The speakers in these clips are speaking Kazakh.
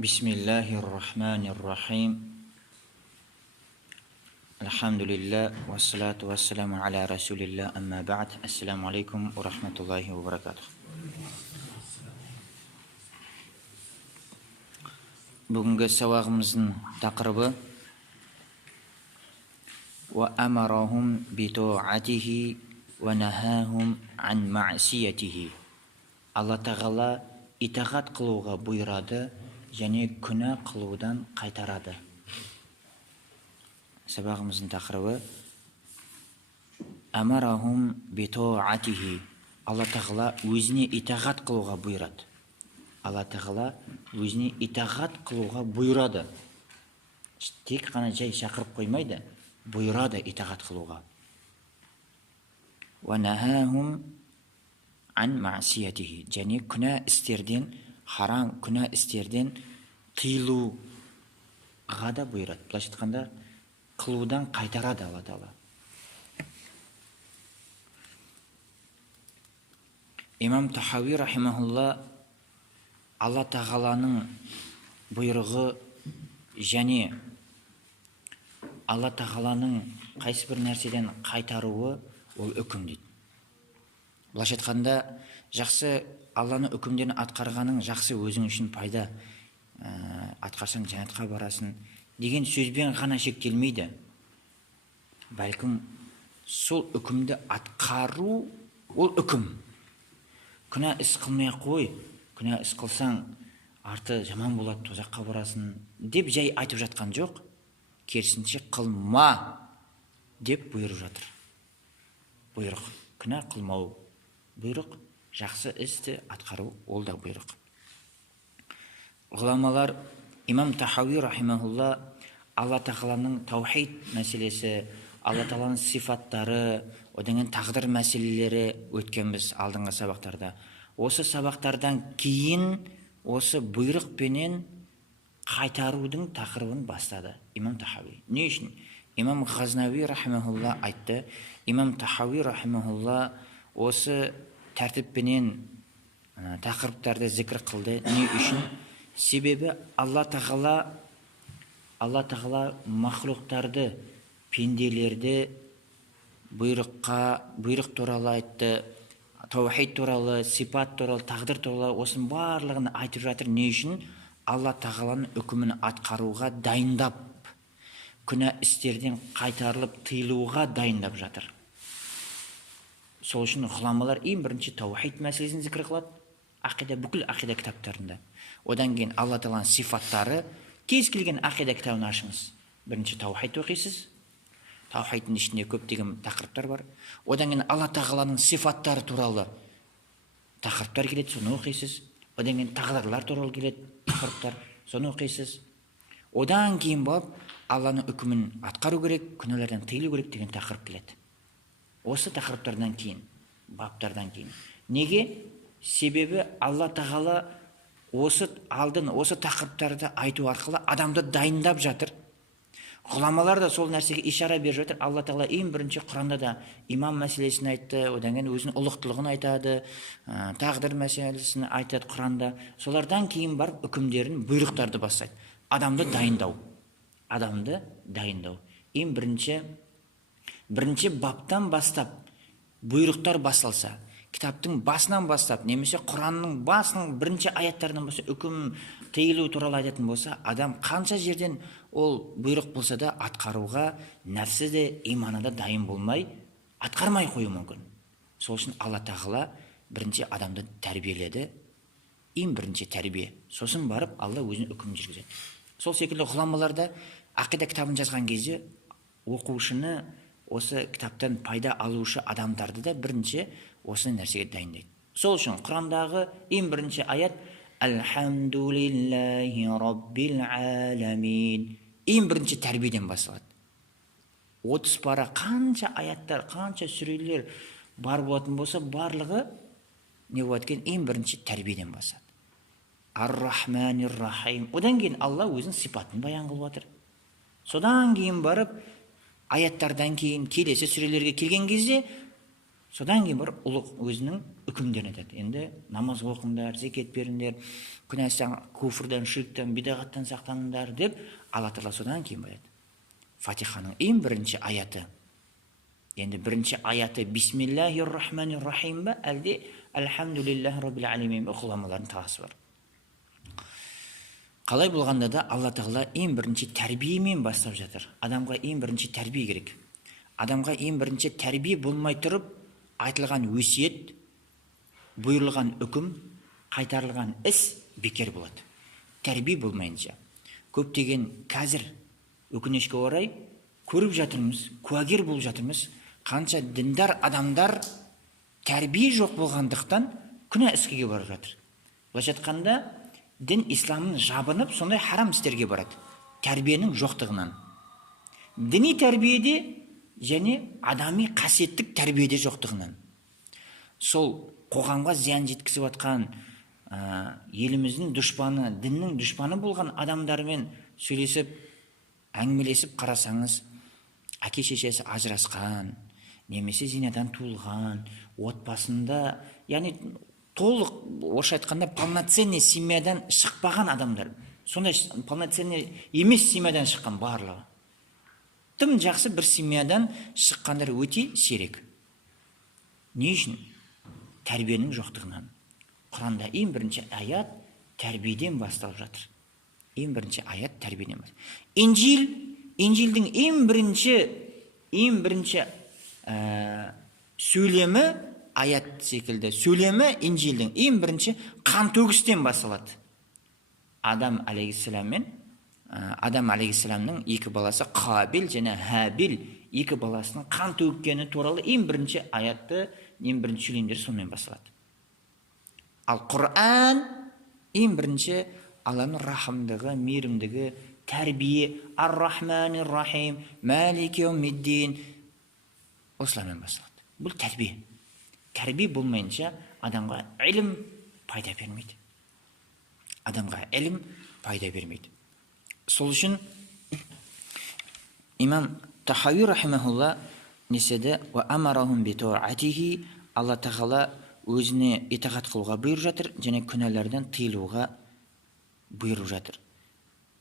Бисмиллахир-рахманир-рахим. Алхамдулилlah, вассалату вассаламу аля расулилlah, амма ба'д. Ассаламу алейкум ва рахматуллахи ва баракатух. Бүгінгі сабағымыздың тақырыбы ва амарахум битоатихи ва нахахум ан ма'сиятихи. Алла Тағала итағат қылуға бұйырады және күнә қылудан қайтарады. Сабағымыздың тақырыбы амарахум битоатихи. Алла Тағала өзіне итағат қылуға бұйырады. Алла Тағала өзіне итағат қылуға бұйырады. Тек қана жай шақырып қоймайды, бұйырады итағат қылуға. Ва нахахум ан ма'сиятихи. Және күнә істерден, харам күнә істерден тыйылуға да бұйырады. Былайша айтқанда, қылудан қайтарады Алла Тағала. Имам Тахауи рахимахулла Алла Тағаланың бұйрығы және Алла Тағаланың қайсы бір нәрседен қайтаруы ол үкім дейді. Былайша айтқанда, жақсы Алланың үкімдерін атқарғаның жақсы өзің үшін пайда, атқарсаң жәннатқа барасың деген сөзбен ғана шектелмейді. Бәлкім сол үкімді атқару ол үкім. Күнә іс қылмай қой, күнә іс қылсаң арты жаман болады, тозаққа барасың деп жай айтып жатқан жоқ, керісінше қылма деп бұйырып жатыр. Бұйрық күнә қылмау бұйрық, жақсы істі атқару ол да бұйрық. Ғұламалар Имам Тахауи рахимахулла Алла Тағаланың таухид мәселесі, Алла Тағаланың сифаттары, одан тағдыр мәселелері өткенбіз алдыңғы сабақтарда. Осы сабақтардан кейін осы бұйрық пенен қайтарудың тақырыбын бастады Имам Тахауи. Не үшін? Имам Ғазнауи рахимахулла айтты. Имам Тахауи рахимахулла осы тәртіппенен тақырыптарды зікір қылды. Не үшін? Себебі Алла Тағала мақлуқтарды, пенделерді бұйрық туралы айтты, таухид туралы, сипат туралы, тағдыр туралы, осының барлығын айтып жатыр. Не үшін? Алла Тағаланың үкімін атқаруға дайындап, күнә істерден қайтарылып тыйылуға дайындап жатыр. Сол үшін ғұламалар ең бірінші таухид мәселесін зікір қылады, ақида, бүкіл ақида кітаптарында. Одан кейін Алла Тағаланың сифаттары, кез келген ақида кітабын ашыңыз. Бірінші таухид оқисыз. Таухидтың ішінде көптеген тақырыптар бар. Одан кейін Алла Тағаланың сифаттары туралы тақырыптар келеді, соны оқисыз. Одан кейін тағдырлар туралы келеді, тақырыптар, соны оқисыз. Одан кейін болып Алланың үкімін атқару керек, күнәлерден тыйылу керек деген тақырып келеді. Осы тақырыптардан кейін, баптардан кейін. Неге? Себебі Алла Тағала осы тақырыптарды айту арқылы адамды дайындап жатыр. Ғұламалар да сол нәрсеге ишара беріп жатыр. Алла Тағала ең бірінші Құранда да имам мәселесін айтты, одан кейін өзінің ұлықтылығын айтады, тағдыр мәселесін айтады Құранда. Солардан кейін барып үкімдерін, бұйрықтарды бастайды. Адамды дайындау. Ең бірінші баптан бастап бұйрықтар басталса, кітаптың басынан бастап, немесе Құранның басының бірінші аяттарынан болса, үкім тыйылу туралы айтатын болса, адам қанша жерден ол бұйрық болса да атқаруға нәпсі де, иманы да дайын болмай, атқармай қою мүмкін. Сол үшін Алла Тағала бірінші адамды тәрбиеледі, ең бірінші тәрбие. Сосын барып Алла өзінің үкімін жүргізеді. Сол секілді ғұламаларда ақида кітабын жазған кезде оқушыны, осы кітаптан пайда алушы адамдарды да бірінші осы нәрсеге дайындайды. Сол үшін Құрандағы ең бірінші аят Алхамдулиллахи Раббил аламин. Ең бірінші тәрбиеден басталады. 30 пара қанша аяттар, қанша сүрелер бар болатын болса, барлығы не болады екен? Ең бірінші тәрбиеден басталады. Ар-Рахманир-Рахим. Одан кейін Алла өзінің сипатын баян қылып отыр. Содан кейін барып аяттардан кейін келесі сүрелерге келген кезде Содан кейін бір ұлық өзінің үкімдерін айтады. Енді намаз оқыңдар, зекет беріңдер, күнәстан, куфрдан, ширктен, бидағаттан сақтаныңдар деп Алла Тағала содан кейін баяды. Фатиханың ең бірінші аяты. Енді бірінші аяты Бисмиллахир-рахманир-рахим ба, әлде Әлхамдулиллахи раббил алемин ба, ғұламалардың тағасы бар. Қалай болғанда да Алла Тағала ең бірінші тәрбиемен бастап жатыр. Адамға ең бірінші тәрбие керек. Адамға ең бірінші тәрбие болмай тұрып, айтылған өсиет, бұйырылған үкім, қайтарылған іс бекер болады. Тәрбие болмайынша. Көптеген қазір өкінішке орай көріп жатырмыз, куәгер болып жатырмыз, қанша діндар адамдар тәрбие жоқ болғандықтан күнә іске барып жатыр. Былайша айтқанда, дін исламның жабынып, сондай харам істерге барады. Тәрбиенің жоқтығынан. Діни тәрбиеде және адами қасиеттік тәрбиеде жоқтығынан. Сол қоғамға зиян жеткізіп жатқан еліміздің дұшпаны, діннің дұшпаны болған адамдармен сөйлесіп, әңгімелесіп қарасаңыз, әке шешесі ажырасқан, немесе зинадан туылған, отбасында, яғни толық, орысша айтқанда, полноценный семьядан шықпаған адамдар. Сондай полноценный емес семьядан шыққан барлығы. Тым жақсы бір семьядан шыққандар өте сирек. Не үшін? Тәрбиенің жоқтығынан. Құранда ең бірінші аят тәрбиеден басталып жатыр. Ең бірінші аят тәрбиеден басталып. Инжилдің ең бірінші сөйлемі, аят секілді сөйлемі, Инжилдің ең бірінші қан төгістен басталады. Адам алейхиссаламның екі баласы Қабил және Хабил екі баласының қан төгкені туралы ең бірінші аятты, ең бірінші сөйлемдер сонымен басталады. Ал Құран ең бірінші Алланың рахымдығы, мейірімдігі, тәрбие, ар-рахманир-рахим, малики яумиддин, осылармен басталады. Бұл тәрбие. Тәрбие болмайынша адамға ілім пайда бермейді. Сол үшін имам Тахауи рахимахулла неседі, «Ва амарахум битоатихи», Алла Тағала өзіне итағат қылуға бұйырып жатыр, және күнәлерден тыйылуға бұйырып жатыр.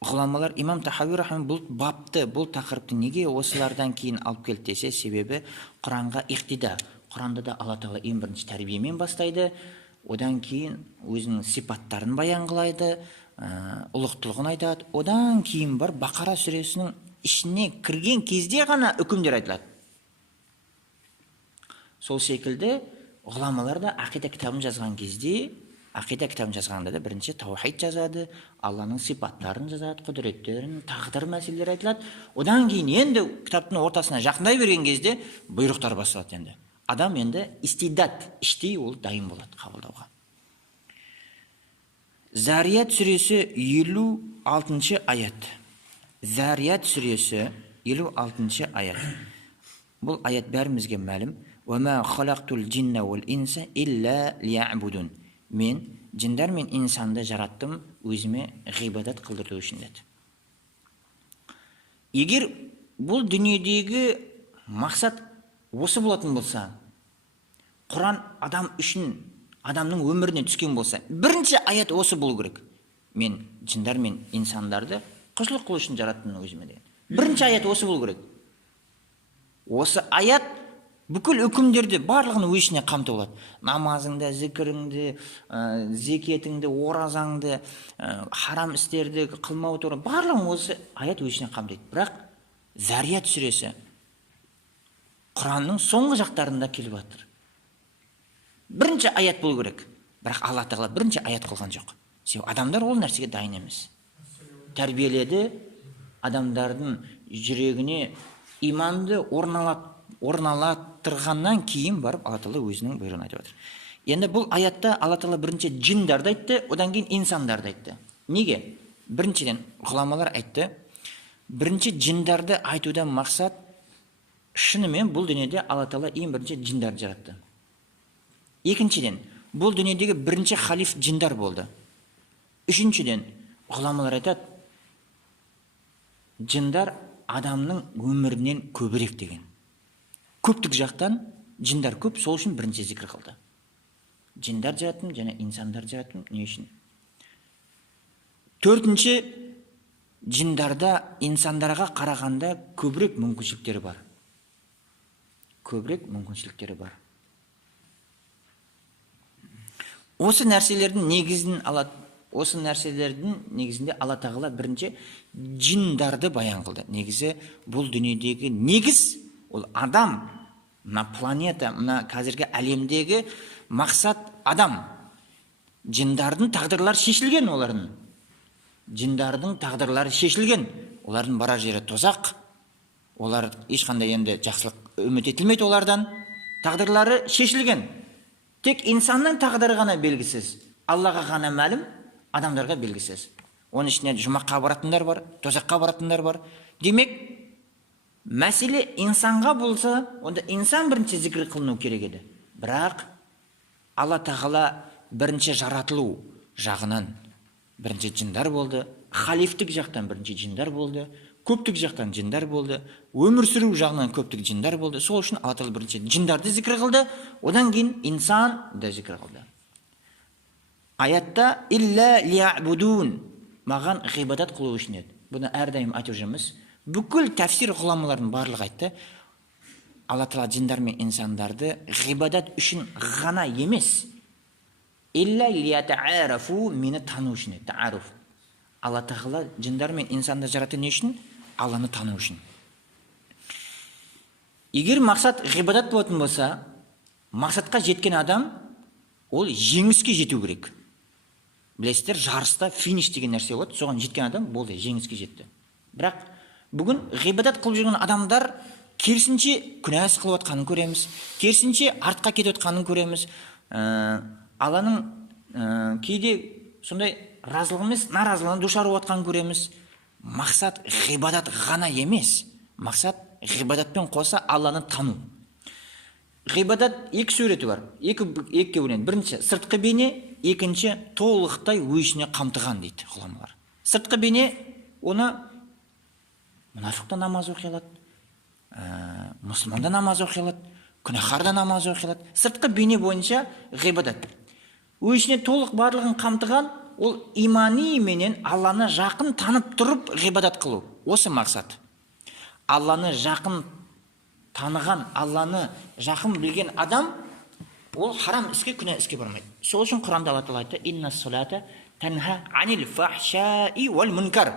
Ғұламалар имам Тахауи рахим бұл бапты, бұл тақырыпты неге осылардан кейін алып келді десе, себебі Құранға иқтида. Құранда да Алла Тағала ең бірінші тәрбиемен бастайды, одан кейін өзінің сипаттарын баянғылайды, ұлықтылығын айтады, одан кейін бар Бақара сүресінің ішіне кірген кезде ғана үкімдер айтылады. Сол секілді ғұламалар да ақида кітабын жазған кезде, ақида кітабын жазғанда да бірінші таухид жазады, Алланың сипаттарын жазады, құдіреттерін, тағдыр мәселелері айтылады. Одан кейін енді кітаптың ортасына жақындай берген кезде бұйрықтар басталады енді. Адам енді истидат, іштей ол дайын болады қабылдауға. Зарият сүресі 56 аят. Зарият сүресі 56 аят. Бұл аят бәрімізге мәлім. وَمَا خَلَقْتُ الْجِنَّ وَالْإِنْسَ إِلَّا لِيَعْبُدُونَ. Мен жиндар мен инсанды жараттым, өзіме ғибадат қылдыру үшін деді. Егер бұл дүниедегі мақсат осы болатын болса, Құран адам үшін, адамның өміріне түскен болса, бірінші аят осы болу керек. Мен жиндар мен инсандарды құлшылық қылу үшін жараттым өзіме деген. Бірінші аят осы болу керек. Осы аят бүкіл үкімдерді барлығын өз ішіне қамтып алады. Намазыңды, зікіріңді, зекетіңді, оразаңды, харам істерді қылмау туралы барлығын осы аят өз ішіне қамтиды. Бірақ Зарият сүресі Құранның соңғы жақтарында келіп жатыр. Бірінші аят болу керек. Бірақ Алла Тағала бірінші аят қылған жоқ. Себебі адамдар ол нәрсеге дайын емес. Тәрбиеледі, адамдардың жүрегіне иманды орналаттырғаннан кейін барып Алла Тағала өзінің бұйрығын айтып жатыр. Енді бұл аятта Алла Тағала бірінші джиндарды айтты, одан кейін инсандарды айтты. Неге? Біріншіден ғұламалар айтты, бірінші джиндарды айтудан мақсат, шынымен бұл дүниеде Алла Тағала ең бірінші джиндарды жаратты. Екіншіден, бұл дүниедегі бірінші халиф джиндар болды. Үшіншіден, ғұламалар айтады, джиндар адамның өмірінен көбірек деген. Көптік жақтан жиндар көп, сол үшін бірінші зикр қылды. Жиндар жаратым және инсандар жаратым не үшін? Төртінші, жиндарда инсандарға қарағанда көбірек мүмкіншіліктері бар. Көбірек мүмкіншіліктері бар. Осы нәрселердің негізінде Алла Тағала бірінші жиндарды баян қылды. Негізі бұл дүниедегі негіз ол адам, мына планета, мына қазіргі әлемдегі мақсат адам. Жиндардың тағдырлары шешілген олардың. Жиндардың тағдырлары шешілген. Олардың барар жері тозақ. Олар ешқандай енді жақсылық үміт етілмейді олардан. Тағдырлары шешілген. Тек инсанның тағдыры ғана белгісіз. Аллаға ғана мәлім, адамдарға белгісіз. Оның ішінде жұмаққа баратындар бар, тозаққа баратындар бар. Демек, мәселе инсанға болса, онда инсан бірінші зікір қылыну керек еді. Бірақ Алла Тағала бірінші жаратылу жағынан бірінші жиндар болды, халифтік жақтан бірінші жиндар болды, көптік жақтан жиндар болды, өмір сүру жағынан көптік жиндар болды. Сол үшін Алла Тағала бірінші жиндарды зікір қылды, одан кейін инсан да зікір қылды. Аятта илля лиябудун, маған ғибадат қылу үшін еді. Бұны әрдайым айтып жүрміз. Бүкіл тәфсир ғұламалардың барлығы айтты. Алла Тағала жиндар мен инсандарды ғибадат үшін ғана емес, илля лиятаарафу, мені тану үшін еді. Тааруф. Алла Тағала жиндар мен инсанды жаратты не үшін? Алланы тану үшін. Егер мақсат ғибадат болатын болса, мақсатқа жеткен адам ол жеңіске жету керек. Білесіздер, жарыста финиш деген нәрсе болады. Соған жеткен адам болды, жеңіске жетті. Бірақ бүгін ғибадат қылып жүрген адамдар керісінше күнәс қылып отқанын көреміз. Керісінше артқа кетіп отқанын көреміз. Алланың кейде сондай разылығы емес, наразылығына душар болып отқанын көреміз. Мақсат ғибадат ғана емес. Мақсат ғибадатпен қоса Алланы тану. Ғибадат екі суреті бар. Екіге бөлінеді. Бірінші сыртқы бейне, екінші толықтай ой-ішіне қамтыған дейді ғұламалар. Сыртқы бейне оны мұнафиқта намаз оқи алады, мұсылманда намаз оқи алады, күнәһарда намаз оқи алады. Сыртқы бейне бойынша ғибадат. Ой-ішіне толық барлығын қамтыған ол имани менен Алланы жақын танып тұрып ғибадат қылу. Осы мақсат. Алланы жақын таныған, Алланы жақын білген адам ол харам іске, күнә іске бармайды. Сол үшін Құранда Алла Тағала айтты: "Инна салата танха анил фахшаи вал мункар."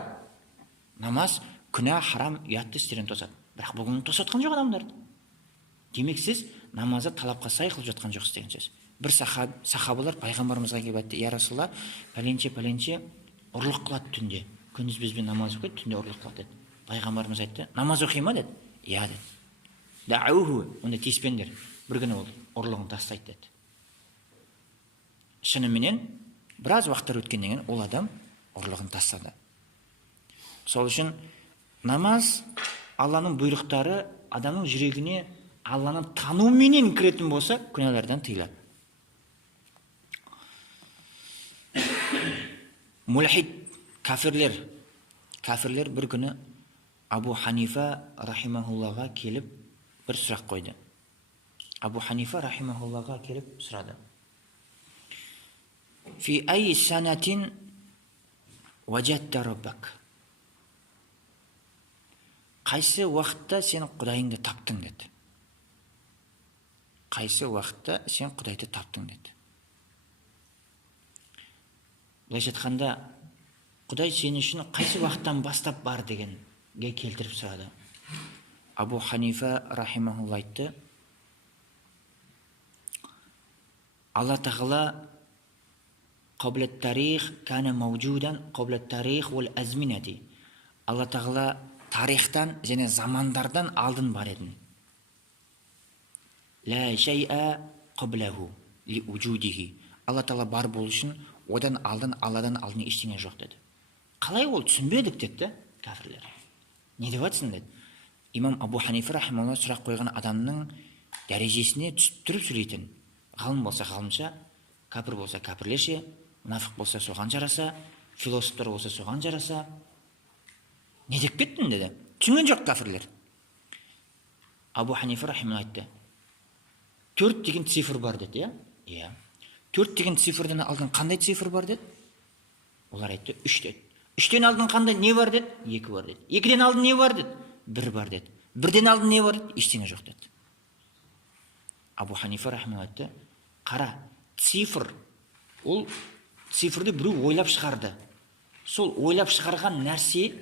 Намаз күнә, харам, ұятты істерден тосады. Бірақ бүгін тосып жатқан жоқ адамдар. Демек сіз намазды талапқа сай қылып жатқан жоқсыз деген сөз. Бір сахабалар пайғамбарымызға келіп айтты: "Я Расулалла, пәленше ұрлық қылады түнде. Күндіз бізбен намаз оқиды, түнде ұрлық қылады" деді. Пайғамбарымыз айтты: "Намаз оқи ма?" деді. "Иә" деді. "Дауху, онда тиіспеңдер. Бір күні ол ұрлығын тастайды" деді. Шыныменен біраз уақыттар өткеннен кейін ол адам ұрлығын тастады. Сол үшін намаз, Алланың бұйрықтары адамның жүрегіне Алланы тануменен кіретін болса, күнәлардан тыйылады. Мулхид, кафирлер бір күні Абу Ханифа рахимахуллаға келіп бір сұрақ қойды. Абу Ханифа рахимахуллаға келіп сұрады: "Фи ай санатин ваджатта раббак?" Қайсы уақытта сен Құдайыңды таптың деді. Қайсы уақытта сен Құдайды таптың деді. Былайша айтқанда, Құдай сен үшін қайсы уақыттан бастап бар дегенге келтіріп сұрады. Абу Ханифа рахимахулла айтты: Алла Тағала قبل التاريخ كان موجودا قبل التاريخ والأزمنة. Алла Тағала тарихтан және замандардан алдын бар еді. لا شيء قبله لوجوده. Алла Тағала бар болу үшін одан алдын, Алладан алдын ештеңе жоқ деді. Қалай ол түсінбедік деді кәфірлер. Не деп жатсың деді. Имам Абу Ханифа рахималла сұрақ қойған адамның дәрежесіне түсіп тұрып сөйлейтін. Ғалым болса ғалымша, кәпір болса кәпірлерше, мұнафиқ болса соған жараса, философтар болса соған жараса. Не деп кеттің деді. Түсінген жоқ кәфірлер. Абу Ханифа рахималла айтты: 4 деген цифр бар деді, иә? Иә. 4 деген цифрдан алдын қандай цифр бар деді? Олар айтты, 3 деді. 3-тен алдын қандай не бар деді? 2 бар деді. 2-ден алдын не бар деді? 1 бар деді. 1-ден алдын не бар деді? Ештеңе жоқ деді. Абу Ханифа рахимахулла айтты, қара, цифр, ол цифрды біреу ойлап шығарды. Сол ойлап шығарған нәрсе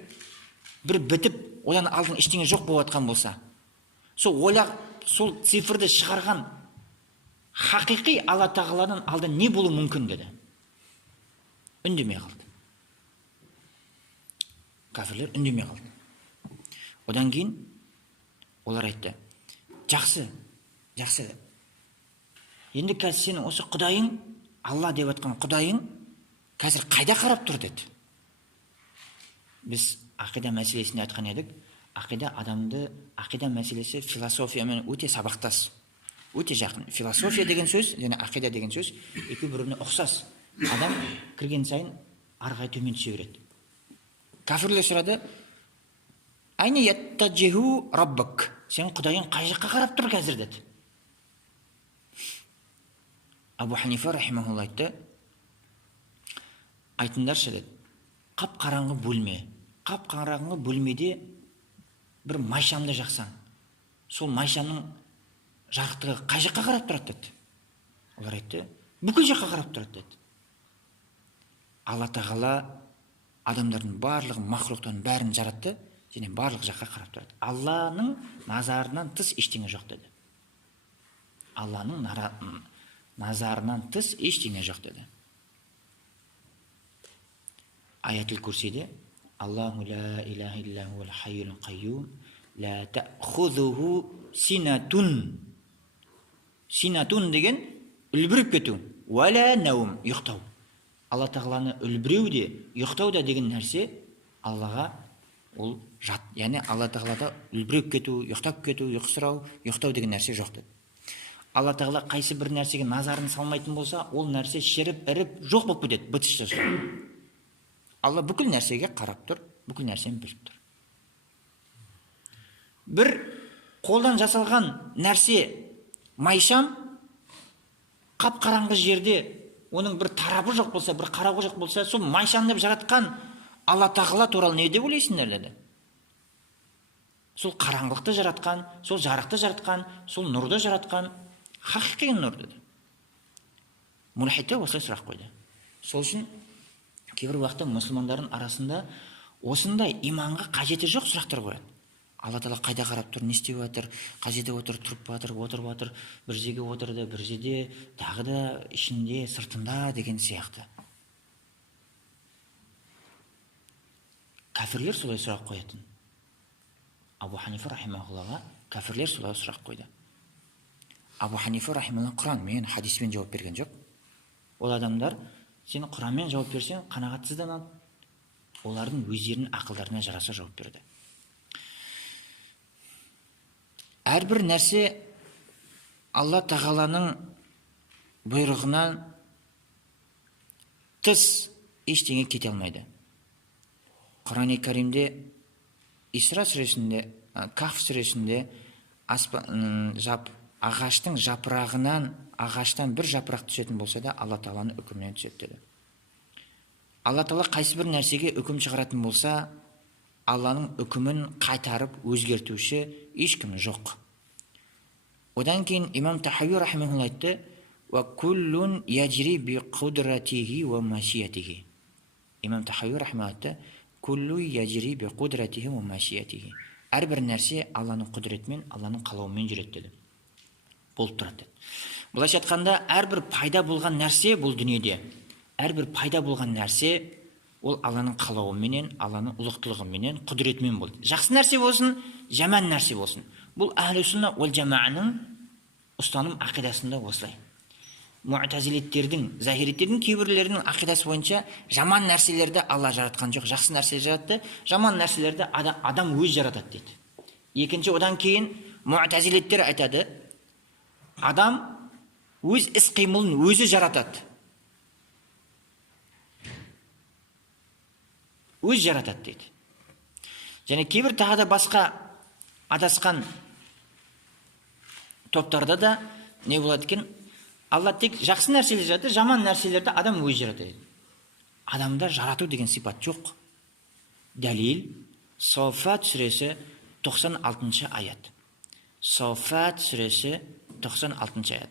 бір бітіп, одан алдын ештеңе жоқ болып жатқан болса, сол цифрды шығарған хақиқи Алла тағаладан алдын не болу мүмкін деді. Үндемей қалды. Кәфірлер үндемей қалды. Одан кейін олар айтты, жақсы. Енді қазір сенің осы құдайың, Алла деп атқан құдайың, қазір қайда қарап тұр деді. Біз ақида мәселесінде айтқан едік, ақида мәселесі философиямен өте сабақтас, өте жақын. Философия деген сөз және ақида деген сөз екеуі бір-біріне ұқсас. Адам кірген сайын арғай төмен түсе береді. Кәфірлер сұрады, айна яттаджиху раббак, сен құдайың қай жаққа қарап тұр қазір деді. Абу Ханифа рахимахулла айтты, айтыңдаршы деді, қап-қараңғы бөлмеде бір майшамды жақсаң, сол майшамның жарықтығы қай жаққа қарап тұрады деді. Олар айтты, бүкіл жаққа қарап тұрады деді. Алла тағала адамдардың барлығын, мақлуқтардың бәрін жаратты, және барлық жаққа қарап тұрады. Алланың назарынан тыс ештеңе жоқ деді. Алланың назарынан тыс ештеңе жоқ деді. Аятул Курсиде Аллаху ла илаха илля хувал хайюл қайюм ла таъхузуху синатун. Синатун деген үлбіріп кету. Уала наум, ұйықтау. Алла тағаланы үлбіреу де, ұйықтау да деген нәрсе Аллаға ол жат. Яғни Алла тағалада үлбіреп кету, ұйықтап кету, ұйықтау деген нәрсе жоқ деді. Алла тағала қайсы бір нәрсеге назарын салмайтын болса, ол нәрсе шіріп, іріп, жоқ болып кетеді, бытышты жоқ. Алла бүкіл нәрсеге қарап тұр, бүкіл нәрсені біліп тұр. Бір қолдан жасалған нәрсе, майшам, қап-қараңғы жерде, оның бір тарапы жоқ болса, бір қарауы жоқ болса, сол майшам деп жаратқан Алла тағала туралы не деп ойлайсыңдар деді. Сол қараңғылықты жаратқан, сол жарықты жаратқан, сол нұрды жаратқан, хақиқи нұр деді. Мулхидтер осылай сұрақ қойды. Сол үшін кейбір уақытта мұсылмандардың арасында осындай иманға қажеті жоқ сұрақтар қояды. Алла тағала қайда қарап тұр, не істеп жатыр, қай жерде отыр, тұрып жатыр, отырып жатыр, бір жерге отырды, бір жерде, тағы да ішінде, сыртында деген сияқты. Кәфірлер солай сұрақ қоятын. Абу Ханифа рахимахуллаға кәфірлер солай сұрақ қойды. Абу Ханифа рахимахулла Құранмен, хадиспен жауап берген жоқ. Ол адамдар, сен Құранмен жауап берсең, қанағатсызданады. Олардың өздерінің ақылдарына жараса жауап берді. Әрбір нәрсе Алла тағаланың бұйрығынан тыс ештеңе кете алмайды. Құран-ы Каримде Исра сүресінде, Каф сүресінде ағаштың жапырағынан, ағаштан бір жапырақ түсетін болса да, Алла тағаланың үкімінен түседі деді. Алла тағала қайсы бір нәрсеге үкім шығаратын болса, Алланың үкімін қайтарып өзгертуші ешкім жоқ. Одан кейін имам Тахауи рахимахулла айтты: "Ва куллун яджри би қудратихи ва машиятихи." Имам Тахауи рахимахулла айтты: "Куллу яджри би қудратихи ва машиятихи." Әрбір нәрсе Алланың құдіретімен, Алланың қалауымен жүреді деді. Болып тұрады деді. Бұлайша айтқанда, әрбір пайда болған нәрсе бұл дүниеде, әрбір пайда болған нәрсе ол Алланың қалауыменен, Алланың ұлықтылығыменен, құдіретімен болды. Жақсы нәрсе болсын, жаман нәрсе болсын. Бұл әхлі сүнна уал жаманың ұстаным ақидасында осылай. Муътазилеттердің, захириттердің кейбірлерінің ақидасы бойынша жаман нәрселерді Алла жаратқан жоқ, жақсы нәрселер жаратты, жаман нәрселерді адам өз жаратады дейді. Екінші, одан кейін муътазилеттер айтады, адам өз іс-қимылын өзі жаратады. Өз жаратады дейді. Және кейбір тағы да басқа адасқан топтарда да не болады екен? Алла тек жақсы нәрселер жаратты, жаман нәрселерді адам өзі жаратады. Адамда жарату деген сипат жоқ. Дәлил Софат сүресі 96 аят. Софат сүресі 96 аят.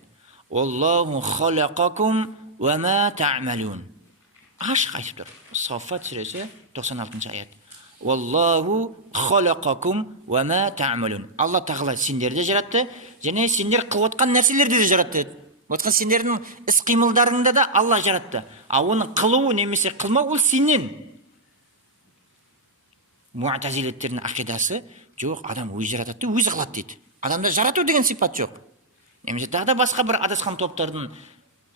Аллаху халақакум ва ма та'малун. Ашық айтып тұр. Софат сүресі 96 аят. Аллаху халақакум ва ма та'малун. Алла тағала сендерді жаратты, және сендер қылып отқан нәрселерді де жаратты. Отқан сендердің іс-қимылдарында да Алла жаратты. А оны қылу немесе қылмау ол сенен. Муътазилеттердің ақидасы жоқ, адам өзі жаратады, өзі қылады дейді. Адамда жарату деген сипат жоқ. Немесе тағы да басқа бір адасқан топтардың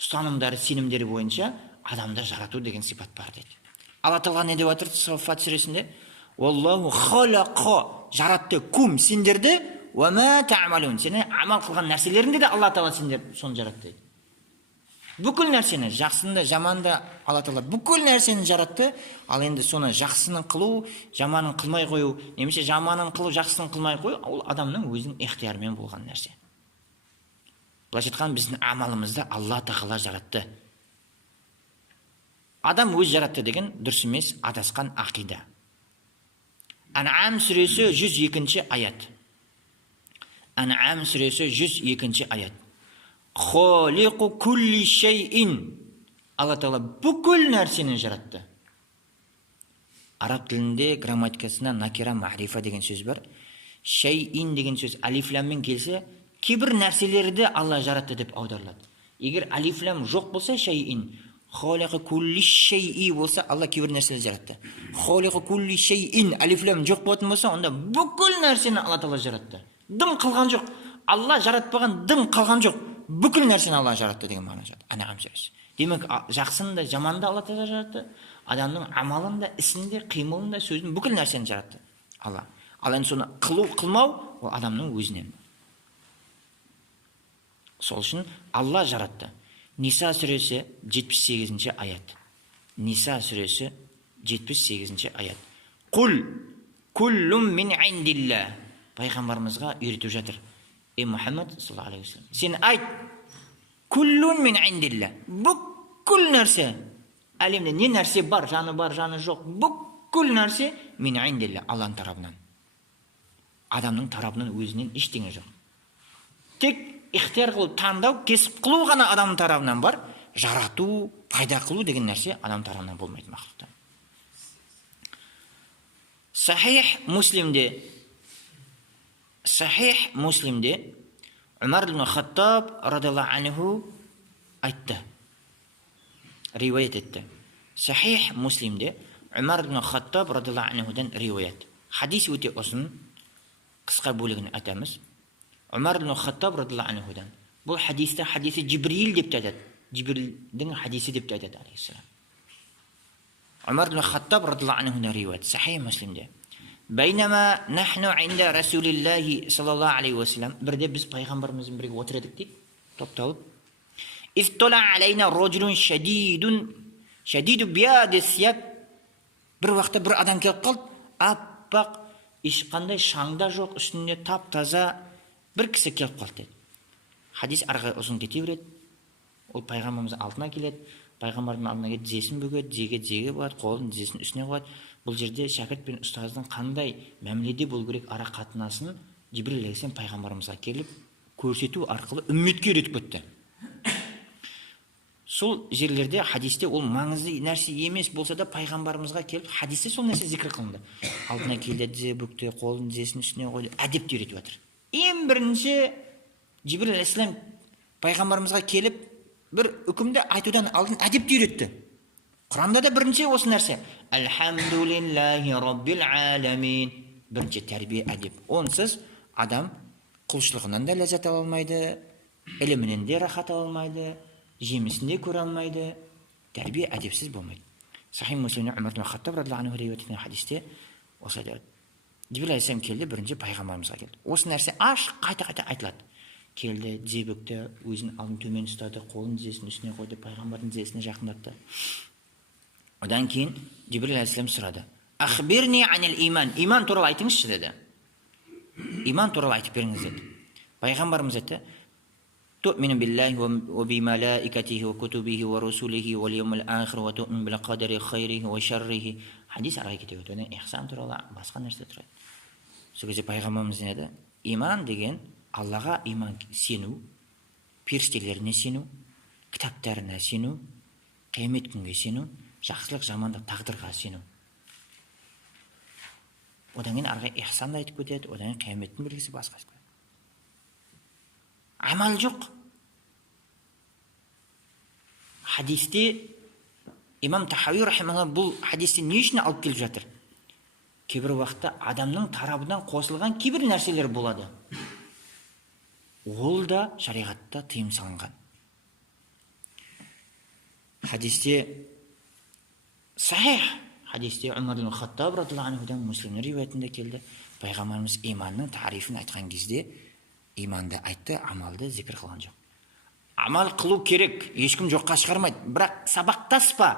ұстанымдары, сенімдері бойынша адамда жарату деген сипат бар дейді. Алла тағала не деп отыр Софат сүресінде? Аллаху халақа, жаратты кум сендерді, ва ма та'малун, сені амал қылған нәрселерінде де Алла тағала сендер соны жаратты дейді. Бүкіл нәрсені, жақсында, жаманда Алла тағала бүкіл нәрсені жаратты. Ал енді соны жақсының қылу, жаманын қылмай қою, немесе жаманын қылу, жақсының қылмай қою, ол адамның өзінің ихтиярымен болған нәрсе. Былайша айтқанда біздің амалымызды Алла тағала жаратты. Адам өз жаратты деген дұрыс емес, адасқан ақида. Ан'ам сүресі 102 аят. Ан'ам сүресі 102 аят. Холиқу кулли шейин. Алла тағала бүкіл нәрсені жаратты. Араб тілінде грамматикасында накира мa'рифа деген сөз бар. Шейин деген сөз алифламмен келсе, кейбір нәрселерді Алла жаратты деп аударылады. Егер алифлам жоқ болса, шейин. Холиқу кулли шейи болса, Алла кейбір нәрселерді жаратты. Холиқу кулли шейин алифлам жоқ болатын болса, онда бүкіл нәрсені Алла тағала жаратты. Дым қылған жоқ. Алла жаратпаған дым қалған жоқ. Бүкіл нәрсені Алла жаратты деген мағына жатыр. Ан'ам сүресі. Демек, жақсында, жаманда Алла тағала жаратты. Адамның амалында, ісінде, қимылында, сөзінде бүкіл нәрсені жаратты Алла. Ал енді соны қылу, қылмау ол адамның өзінен. Сол үшін Алла жаратты. Ниса сүресі 78 аят. Ниса сүресі 78 аят. Құл куллум мин индилла. Пайғамбарымызға үйретіп жатыр. Мұхаммад саллаллаху алейхи ва саллям, сен айт, куллун мин индилла. Бүкіл нәрсе, әлемде не нәрсе бар, жаны жоқ, бүкіл нәрсе мин индилла, Алланың тарапынан. Адамның тарапынан өзінен ештеңе жоқ. Тек ихтияр қылу, таңдау, кесіп қылу ғана адамның тарапынан бар. Жарату, пайда қылу деген нәрсе адамның тарапынан болмайды мақлұқтан. Сахих Муслимде Умар ибн Хаттаб радиаллаху анху айтты, риуаят етті. Сахих Муслимде Умар ибн Хаттаб радиаллаху анхудан риуаят. Хадис өте ұзын, қысқа бөлігін айтамыз. Умар ибн Хаттаб радиаллаху анхудан. Бұл хадисті Жибрил деп те айтады. Жибрилдің хадисі деп те айтады алейхиссалам. Умар ибн Хаттаб радиаллаху анхудан риуаят. Сахих Муслимде. Байнама нахну инда Расулиллахи саллаллаху алейхи ва саллям. Бірде біз пайғамбарымызбен бірге отыр едік дейді, топталып. Ифтала алейна раджулун шадиду бияди сияб. Бір уақытта бір адам келіп қалды, аппақ, ешқандай шаңда жоқ, үстінде тап-таза бір кісі келіп қалды дейді. Хадис арғы ұзын кете береді. Ол пайғамбарымыз алдына келеді, пайғамбардың алдына келіп тізесін бөгеді, тізеге болады, қолын тізесінің үстіне қояды. Бұл жерде шәкірт пен ұстаздың қандай мәміледе болу керек ара қатынасын Жибрил алейхиссалам пайғамбарымызға келіп көрсету арқылы үмметке үйретіп кетті. Сол жерлерде хадисте ол маңызды нәрсе емес болса да пайғамбарымызға келіп хадисте сол нәрсе зикір қылынды. Алдына келді, тізе бүкті, қолын тізесінің үстіне қойды, әдепті үйретіп жатыр. Ең бірінші Жибрил алейхиссалам пайғамбарымызға келіп бір үкімді айтудан алдын әдепті үйретті. Құрамда да бірінші осы нәрсе. Алхамдулиллахи раббил аламин. Бірінші тәрбие әдеп. Онсыз адам құлшылығынан да ләззат ала алмайды, ілімінен де рахат ала алмайды, жемісін де көре алмайды. Тәрбие әдепсіз болмайды. Сахих Муслимде Умар ибн Хаттаб радиаллаху анху риуаят еткен хадисте осылай дейді. Жибрил алейхиссалам келді, бірінші пайғамбарымызға келді. Осы нәрсе ашық қайта-қайта айтылады. Келді, тізе бүкті, өзінің алдын төмен ұстады, қолын тізесінің үстіне қойды, пайғамбардың тізесіне жақындатты. Одан кейін Жибрил алейхиссалам сұрады. Ахбирни анил иман. Иман туралы айтыңызшы деді. Иман туралы айтып беріңіз деді. Пайғамбарымыз айтты: تؤمن بالله وبملائكته وكتبه ورسله واليوم الآخر وتؤمن بالقدر خيره وشره. Хадис арға кете өтеді. Ихсан туралы басқа нәрсе тұрады. Сол кезде пайғамбарымыз не деді? Иман деген Аллаға иман сену, періштелеріне сену, кітаптарына сену, қиямет күнге сену, жақсылық жамандық тағдырға сену. Одан кейін арға ихсан айтып кетеді, одан кейін қияметтің белгісі басқасы. Амал жоқ. Хадисте имам Тахауи рахималла бұл хадисте не үшін алып келіп жатыр? Кейбір уақытта адамның тарабынан қосылған кейбір нәрселер болады. Ол да шариғатта тыйым салынған. Хадисте сахих, хадисте Умар ибн Хаттаб радиллаху анхудан Муслимнің риуаятында келді. Пайғамбарымыз иманның тарифін айтқан кезде иманды айтты, амалды зикір қылған жоқ. Амал қылу керек, ешкім жоққа шығармайды. Бірақ сабақтаспа.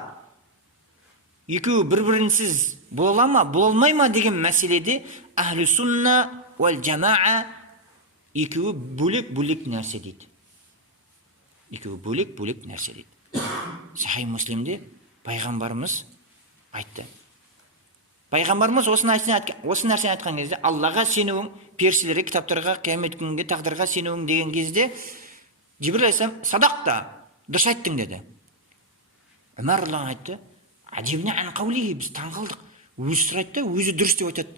Екеуі бір-бірінсіз бола ма, бола алмай ма деген мәселеде ахлу сунна уәл жамаа екеуі бөлек-бөлек нәрсе дейді. Екеуі бөлек-бөлек нәрсе дейді. Сахи Муслимде пайғамбарымыз айтты. Пайғамбарымыз осы нәрсені айтқан кезде Аллаға сенуің, періштелерге, кітаптарға, қиямет күнге, тағдырға сенуің деген кезде Жибрил алейхиссалам садақта, дұрыс айттың деді. Умар радиллаху айтты, ажибна ан қаулихи, біз таңғалдық. Өзі сұрайды да, өзі дұрыс деп айтады.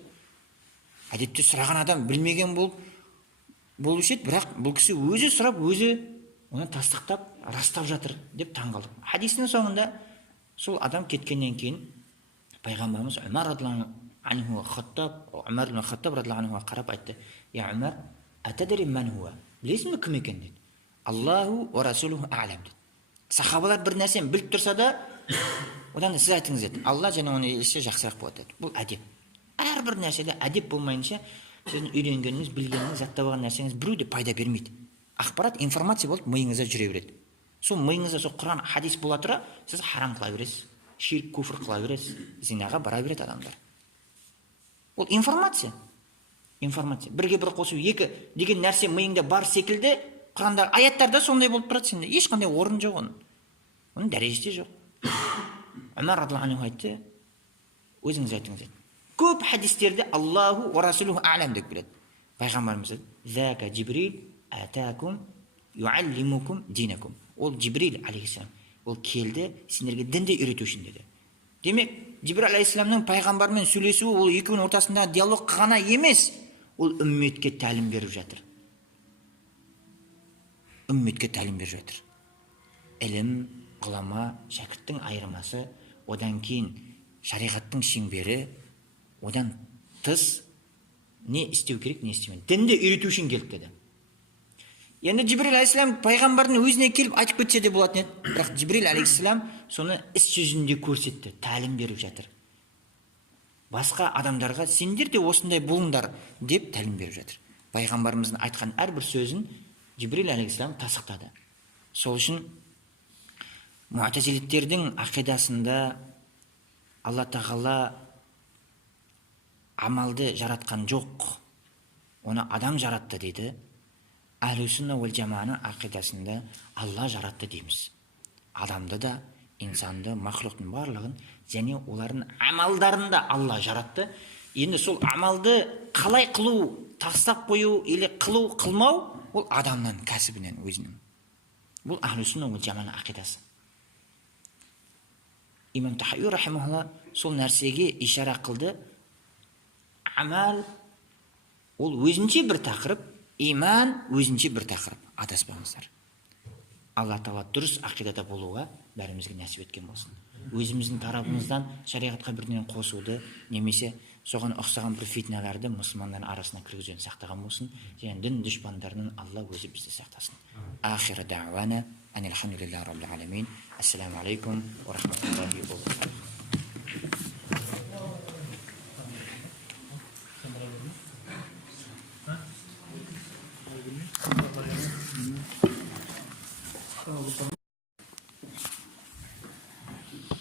Әдетте сұраған адам білмеген болушы еді, бірақ бұл кісі өзі сұрап, өзі оны тастықтап, растап жатыр деп таңғалдық. Хадистің соңында сол адам кеткеннен кейін пайғамбарымыз Умар радиллаху анху Умар ибн Хаттаб радиллаху анхуға қарап айтты: "Я Умар, атадри ман хуа?" Білесің бе кім екен деді. Аллаху ва расулуху а'лам деді. Сахабалар бір нәрсені біліп тұрса да, одан да сіз айтыңыз деді. Алла және оны елші жақсырақ болады деді. Бұл әдеп. Әрбір нәрседе әдеп болмайынша сіздің үйренгеніңіз, білгеніңіз, жаттап алған нәрсеңіз біреуде пайда бермейді. Ақпарат, информация болып миыңызда жүре береді. Сол миыңызда сол Құран, хадис бола тұра, сіз харам қыла бересіз, ширк, куфр қыла бересіз, зинаға бара береді адамдар. Ол информация. Информация. Бірге бір қосу, екі деген нәрсе миыңда бар секілді, Құранда, аяттарда сондай болып тұрады сенде. Ешқандай орын жоқ оның. Оның дәрежесі жоқ. Умар радиллаху анху айтты, өзіңіз айтыңыз деді. Көп хадистерде Аллаху ва расулуху а'лам деп келеді. Пайғамбарымыз айтты: "Зака Жибрил атакум юаллимукум динакум." Ол Жибрил алейхиссалам. Ол келді сендерге дінді үйрету үшін деді. Демек, Жибрил алейхиссаламның пайғамбармен сөйлесуі ол екеуінің ортасындағы диалог ғана емес, ол үмметке тәлім беріп жатыр. Үмметке тәлім беріп жатыр. Ілім, ғылама, шәкірттің айырмасы, одан кейін шариғаттың шеңбері, одан тыс не істеу керек, не істемеу. Дінді үйрету үшін келді деді. Енді Жибрил алейхиссалам пайғамбардың өзіне келіп айтып кетсе де болатын еді. Бірақ Жибрил алейхиссалам соны іс жүзінде көрсетті, тәлім беріп жатыр. Басқа адамдарға сендер де осындай болыңдар деп тәлім беріп жатыр. Пайғамбарымыздың айтқан әрбір сөзін Жибрил алейхиссалам тасықтады. Сол үшін муътазилиттердің ақидасында Алла тағала амалды жаратқан жоқ, оны адам жаратты дейді. Ахлу сунна уәл жамааның ақидасында Алла жаратты дейміз. Адамды да, инсанды, махлуқтың барлығын, және олардың амалдарында Алла жаратты. Енді сол амалды қалай қылу, тастап қою или қылу, қылмау, ол адамнан, кәсібінен, өзінің. Бұл ахлу сунна уәл жамааның ақидасы. Имам Тахауи рахимахулла сол нәрсеге ишара қылды. Амал ол өзінше бір тақырып, иман өзінше бір тақырып. Адаспаңыздар. Алла тағала дұрыс ақидада болуға бәрімізге нәсіп еткен болсын. Өзіміздің тарапымыздан шариғатқа бірдеңе қосуды, немесе соған ұқсаған бір фитналарды мұсылмандардың арасына кіргізуден сақтаған болсын. Және дін дұшпандарынан Алла өзі бізді сақтасын. Ахира дa'вана анил хамдулиллахи раббил аламин. Ассаламу алейкум ва рахматуллахи